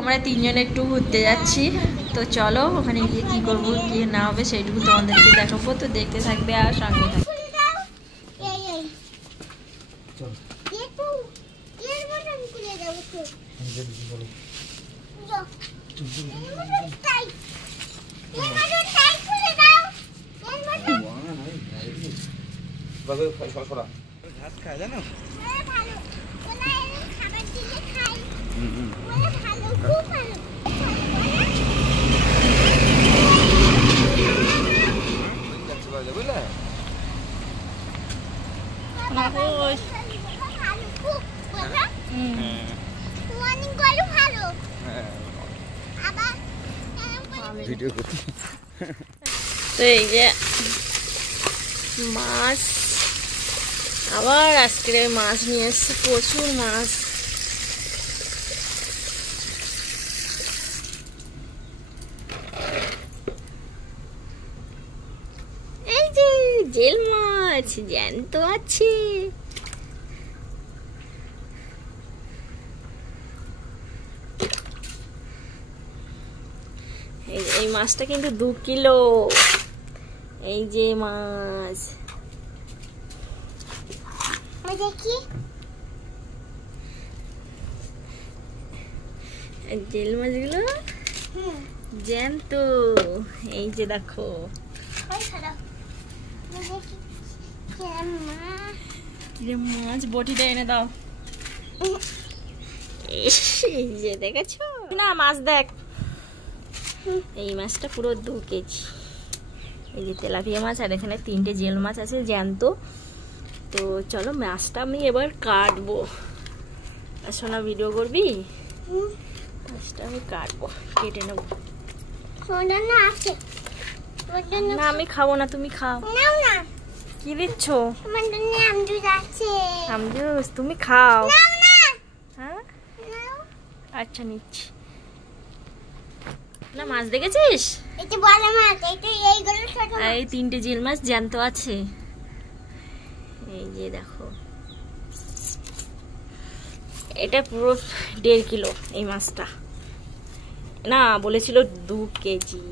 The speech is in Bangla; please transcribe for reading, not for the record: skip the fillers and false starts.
আমরা তিনজনে একটু ঘুরতে যাচ্ছি, তো চলো ওখানে গিয়ে কী করবো কি না হবে সেইটুকু তোমাদেরকে দেখাবো, তো দেখতে থাকবে আর সঙ্গে থাকবে। ঘাস খায় জানো? বুঝলে ভিডিও করতে। তো এই যে মাছ, আবার আজকে মাছ নিয়ে এসছে, প্রচুর মাছ। এই যে জেল মাছ জ্যান্ত আছে। এই মাছটা কিন্তু 2 কিলো। এই যে মাছ দেখি, জেল মাছগুলো জ্যান্ত। এই যে দেখো মাছ, বটিটা এনে দাও। এই যে দেখেছো না মাছ, দেখ এই মাছটা পুরো 2 কেজি। এই যে তেলাপিয়া মাছ, আর এখানে 3টে জেল মাছ আছে জ্যান্ত। তো চলো মাছটা আমি এবার কাটবো। সোনা ভিডিও করবি? মাছটা আমি কাটবো, কেটে নেবো। না আমি খাবো না, তুমি খাও। কি দিচ্ছ? আমজুস, তুমি খাও। হ্যাঁ আচ্ছা নিচ্ছি। না মাছ দেখেছিস? এই 3টে জিল মাছ জ্যান্ত আছে। এই যে দেখো, এটা পুরো 1.5 কিলো এই মাছটা। না বলেছিল 2 কেজি।